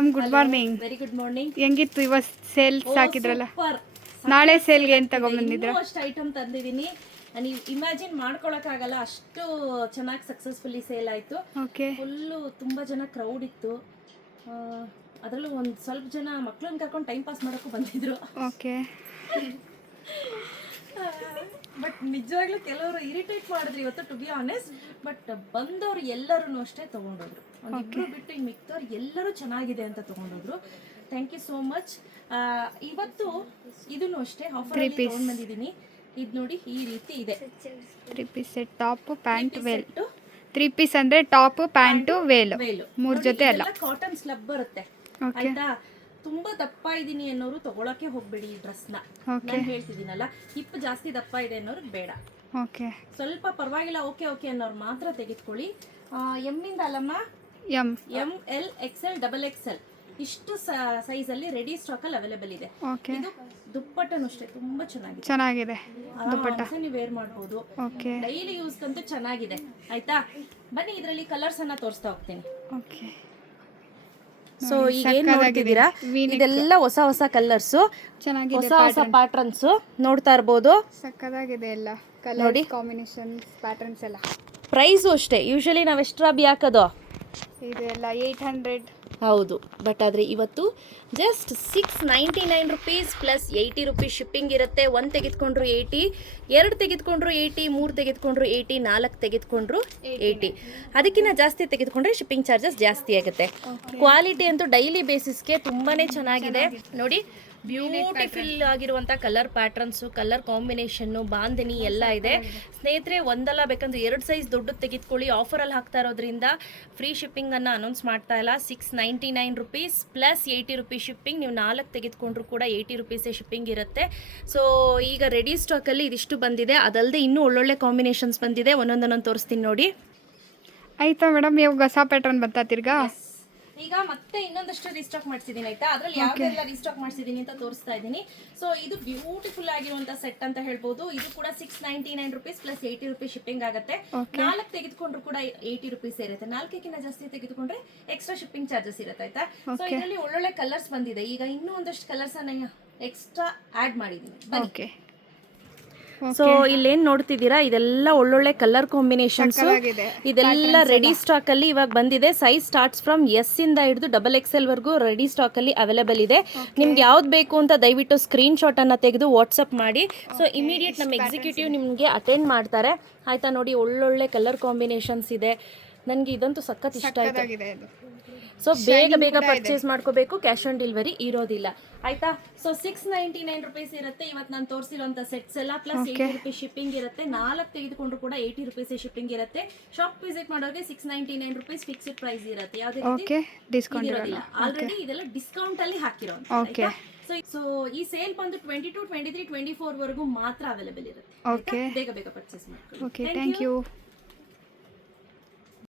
Madam, good morning. Very good morning. ಹೆಂಗಿತ್ತು ಇವತ್ತು sales ಹಾಕಿದ್ರಲ್ಲ? ನಾಳೆ ಸೇಲ್ಗೆ ಏನು ತಗೊಂಡ್ಬಂದಿದ್ರ? ಅಷ್ಟು ಐಟಮ್ ತಂದಿದ್ದೀನಿ, ನೀವು ಇಮ್ಯಾಜಿನ್ ಮಾಡ್ಕೊಳಕ್ಕಾಗಲ್ಲ, ಅಷ್ಟು ಚೆನ್ನಾಗಿ ಸಕ್ಸಸ್ಫುಲಿ ಸೇಲ್ ಆಯಿತು. ಓಕೆ. ಫುಲ್ಲು ತುಂಬ ಜನ ಕ್ರೌಡ್ ಇತ್ತು. ಅದರಲ್ಲೂ ಒಂದು ಸ್ವಲ್ಪ ಜನ ಮಕ್ಕಳನ್ನ ಕರ್ಕೊಂಡು ಟೈಮ್ ಪಾಸ್ ಮಾಡೋಕ್ಕೂ ಬಂದಿದ್ರು. ಓಕೆ. ಬಟ್ ನಿಜವಾಗ್ಲೂ ಕೆಲವರು ಇರಿಟೇಟ್ ಮಾಡಿದ್ರು ಇವತ್ತು, ಟು ಬಿ ಆನೆಸ್ಟ್. ಬಟ್ ಬಂದವರು ಎಲ್ಲರೂ ಅಷ್ಟೇ ತೊಗೊಂಡೋದ್ರು. ಒಂದಿಬ್ರು ಬಿಟ್ಟು ಇನ್ನು ಮಿಕ್ದವ್ರು ಎಲ್ಲರೂ ಚೆನ್ನಾಗಿದೆ ಅಂತ ತೊಗೊಂಡೋದ್ರು. Thank you so much. ಇವತ್ತು ಇದನ್ನು ಅಷ್ಟೇ ಆಫರ್ ತೊಗೊಂಡು ಬಂದಿದ್ದೀನಿ. ಇದು ನೋಡಿ, ಈ ರೀತಿ ಇದೆ. 3 piece set, top pant veil. 3 piece ಅಂದ್ರೆ ಟಾಪ್ ಪ್ಯಾಂಟು ವೇಲ್, 3 ಜೊತೆ ಅಲ್ಲ. ಕಾಟನ್ ಸ್ಲಬ್ ಬರುತ್ತೆ ಆಯ್ತಾ. ತುಂಬಾ ದಪ್ಪ ಇದೀನಿ ಅನ್ನೋರು ತಗೊಳಕ್ಕೆ ಹೋಗ್ಬೇಡಿ ಈ ಡ್ರೆಸ್ನ. ನಾನು ಹೇಳ್ತಿದ್ದೀನಲ್ಲ, ಹಿಪ್ ಜಾಸ್ತಿ ದಪ್ಪ ಇದೆ ಅನ್ನೋರು ಬೇಡ. ಓಕೆ. ಸ್ವಲ್ಪ ಪರವಾಗಿಲ್ಲ, ಓಕೆ ಓಕೆ ಅನ್ನೋರು ಮಾತ್ರ ತೆಗೆದುಕೊಳ್ಳಿ. ಎಮ್ ಇಂದ ಅಲ್ಲಮ್ಮ, ಎಮ್, ಎಲ್, XL, XXL ಇಷ್ಟು ಸೈಜ್ ಅಲ್ಲಿ ರೆಡಿ ಸ್ಟಾಕ್ ಅಲ್ಲಿ ಅವೈಲೇಬಲ್ ಇದೆ. ಇದು ದುಪ್ಪಟ್ಟನು ಅಷ್ಟೇ ತುಂಬಾ ಚೆನ್ನಾಗಿದೆ. ದುಪ್ಪಟ್ಟ ನೀವು ವೇರ್ ಮಾಡಬಹುದು. ಓಕೆ. ಡೈಲಿ ಯೂಸ್ ಅಂತೂ ಚೆನ್ನಾಗಿದೆ ಆಯ್ತಾ. ಬನ್ನಿ, ಇದರಲ್ಲಿ ಕಲರ್ಸ್ ಅನ್ನ ತೋರಿಸ್ತಾ ಹೋಗ್ತೀನಿ. ಓಕೆ. ಸೊ ಈಗ ಏನ್ ನೋಡ್ತಿದ್ದೀರಾ, ಇದೆಲ್ಲ ಹೊಸ ಹೊಸ ಕಲರ್ಸ್, ಚೆನ್ನಾಗಿದೆ, ಹೊಸ ಪ್ಯಾಟರ್ನ್ಸ್ ನೋಡ್ತಾ ಇರಬಹುದು. ಸಕ್ಕದಾಗಿದೆ ಎಲ್ಲ ಕಲರ್ ಕಾಂಬಿನೇಷನ್, ಪ್ಯಾಟರ್ನ್ಸ್ ಎಲ್ಲ. ಪ್ರೈಸ್ ಅಷ್ಟೇ, ಯೂಶಲಿ ನಾವು ಎಷ್ಟು ರಾಬಿ ಹಾಕೋದು, ಇದು ಎಲ್ಲ 800. ಹೌದು, ಬಟ್ ಆದರೆ ಇವತ್ತು just 699 rupees plus 80 rupees shipping ಇರುತ್ತೆ. 1 ತೆಗೆದುಕೊಂಡ್ರು 80, 2 ತೆಗೆದುಕೊಂಡ್ರು 80, 3 ತೆಗೆದುಕೊಂಡ್ರು 80, 4 ತೆಗೆದುಕೊಂಡ್ರು 80. ಅದಕ್ಕಿಂತ ಜಾಸ್ತಿ ತೆಗೆದುಕೊಂಡ್ರೆ ಶಿಪ್ಪಿಂಗ್ ಚಾರ್ಜಸ್ ಜಾಸ್ತಿ ಆಗುತ್ತೆ. ಕ್ವಾಲಿಟಿ ಅಂತೂ ಡೈಲಿ ಬೇಸಿಸ್ಗೆ ತುಂಬಾ ಚೆನ್ನಾಗಿದೆ ನೋಡಿ. ಬ್ಯೂಟಿಫುಲ್ ಆಗಿರುವಂಥ colour patterns, colour combination, bandhani ಎಲ್ಲ ಇದೆ ಸ್ನೇಹಿತರೆ. ಒಂದಲ್ಲ ಬೇಕಂದ್ರೆ 2 ಸೈಜ್ ದೊಡ್ಡದು ತೆಗೆದುಕೊಳ್ಳಿ. ಆಫರಲ್ಲಿ ಹಾಕ್ತಾ ಇರೋದ್ರಿಂದ ಫ್ರೀ ಶಿಪ್ಪಿಂಗನ್ನು ಅನೌನ್ಸ್ ಮಾಡ್ತಾ ಇಲ್ಲ. 699 ರುಪೀಸ್ ಪ್ಲಸ್ 80 ರುಪೀಸ್ ಶಿಪ್ಪಿಂಗ್. ನೀವು 4 ತೆಗೆದುಕೊಂಡ್ರು ಕೂಡ 80 ರುಪೀಸೇ ಶಿಪ್ಪಿಂಗ್ ಇರುತ್ತೆ. ಸೊ ಈಗ ರೆಡಿ ಸ್ಟಾಕಲ್ಲಿ ಇದಿಷ್ಟು ಬಂದಿದೆ. ಅದಲ್ಲದೆ ಇನ್ನೂ ಒಳ್ಳೊಳ್ಳೆ ಕಾಂಬಿನೇಷನ್ಸ್ ಬಂದಿದೆ. ಒಂದೊಂದೊಂದು ತೋರಿಸ್ತೀನಿ ನೋಡಿ. ಆಯ್ತಾ ಮೇಡಮ್, ಇವಾಗ ಹೊಸ ಪ್ಯಾಟರ್ನ್ ಬರ್ತಾ ತಿರ್ಗಾ? ಈಗ ಮತ್ತೆ ಇನ್ನೊಂದಷ್ಟು ರೀಸ್ಟಾಕ್ ಮಾಡಿಸಿದೀನಿ ಆಯ್ತಾ. ಅದ್ರಲ್ಲಿ ಯಾವ್ದೆಲ್ಲ ರೀಸ್ಟಾಕ್ ಮಾಡಿಸಿದೀನಿ ಅಂತ ತೋರಿಸ್ತಾ ಇದ್ದೀನಿ. ಸೊ ಇದು ಬ್ಯೂಟಿಫುಲ್ ಆಗಿರುವಂತ ಸೆಟ್ ಅಂತ ಹೇಳ್ಬೋದು. ಇದು ಕೂಡ 699 ರುಪೀಸ್ ಪ್ಲಸ್ 80 ರುಪೀಸ್ ಶಿಪ್ಪಿಂಗ್ ಆಗುತ್ತೆ. 4 ತೆಗೆದುಕೊಂಡ್ರು ಕೂಡ 80 ರುಪೀಸ್ ಇರುತ್ತೆ. 4ಕ್ಕಿಂತ ಜಾಸ್ತಿ ತೆಗೆದುಕೊಂಡ್ರೆ ಎಕ್ಸ್ಟ್ರಾ ಶಿಪ್ಪಿಂಗ್ ಚಾರ್ಜಸ್ ಇರುತ್ತೆ ಆಯ್ತಾ. ಸೊ ಇದರಲ್ಲಿ ಒಳ್ಳೊಳ್ಳೆ ಕಲರ್ಸ್ ಬಂದಿದೆ. ಈಗ ಇನ್ನೂ ಒಂದಷ್ಟು ಕಲರ್ಸ್ ಅನ್ನ ಎಕ್ಸ್ಟ್ರಾ ಆಡ್ ಮಾಡಿದೀನಿ. ಸೊ ಇಲ್ಲೇನ್ ನೋಡ್ತಿದ್ದೀರಾ, ಇದೆಲ್ಲ ಒಳ್ಳೊಳ್ಳೆ ಕಲರ್ ಕಾಂಬಿನೇಷನ್ಸ್, ಇದೆಲ್ಲ ರೆಡಿ ಸ್ಟಾಕ್ ಅಲ್ಲಿ ಇವಾಗ ಬಂದಿದೆ. ಸೈಜ್ ಸ್ಟಾರ್ಟ್ಸ್ ಫ್ರಮ್ S ಇಂದ ಹಿಡಿದು XXL ವರೆಗೂ ರೆಡಿ ಸ್ಟಾಕ್ ಅಲ್ಲಿ ಅವೈಲೇಬಲ್ ಇದೆ. ನಿಮ್ಗೆ ಯಾವ್ದು ಬೇಕು ಅಂತ ದಯವಿಟ್ಟು ಸ್ಕ್ರೀನ್ ಶಾಟ್ ಅನ್ನ ತೆಗೆದು ವಾಟ್ಸಪ್ ಮಾಡಿ. ಸೊ ಇಮಿಡಿಯೇಟ್ ನಮ್ಮ ಎಕ್ಸಿಕ್ಯೂಟಿವ್ ನಿಮ್ಗೆ ಅಟೆಂಡ್ ಮಾಡ್ತಾರೆ ಆಯ್ತಾ. ನೋಡಿ, ಒಳ್ಳೊಳ್ಳೆ ಕಲರ್ ಕಾಂಬಿನೇಷನ್ಸ್ ಇದೆ. ನನಗೆ ಇದಂತೂ ಸಖತ್ ಇಷ್ಟ ಆಯ್ತು. ಸೊ ಬೇಗ ಬೇಗ ಪರ್ಚೇಸ್ ಮಾಡ್ಕೋಬೇಕು, ಕ್ಯಾಶ್ ಆನ್ ಡೆಲಿವರಿ ಇರೋದಿಲ್ಲ ಆಯ್ತಾ. ಸೊ 699 ರುಪೀಸ್ ಇರುತ್ತೆ ಇವತ್ತು ನಾನು ತೋರಿಸಿರುವಂತ ಸೆಟ್ಸ್ ಎಲ್ಲ, ಪ್ಲಸ್ 80 ರುಪೀಸ್ ಶಿಪ್ಪಿಂಗ್ ಇರುತ್ತೆ. 4 ತೆಗೆದುಕೊಂಡ್ರು ಕೂಡ 80 ರುಪೀಸ್ ಶಿಪ್ಪಿಂಗ್ ಇರುತ್ತೆ. ಶಾಪ್ ವಿಸಿಟ್ ಮಾಡೋರಿಗೆ 699 ರುಪೀಸ್ ಫಿಕ್ಸ್ಡ್ ಪ್ರೈಸ್ ಇರುತ್ತೆ, ಯಾವುದೇ ರೀತಿ ಡಿಸ್ಕೌಂಟ್ ಇರೋದಿಲ್ಲ. ಆಲ್ರೆಡಿ ಇದೆಲ್ಲ ಡಿಸ್ಕೌಂಟ್ ಅಲ್ಲಿ ಹಾಕಿರೋದು. ಸೊ ಈ ಸೇಲ್ ಬಂದು 22, 23, 24 ವರೆಗೂ ಮಾತ್ರ ಅವೈಲೇಬಲ್ ಇರುತ್ತೆ. ಬೇಗ ಬೇಗ ಪರ್ಚೇಸ್ ಮಾಡ್ಕೊಳ್ಳಿ. Thank you.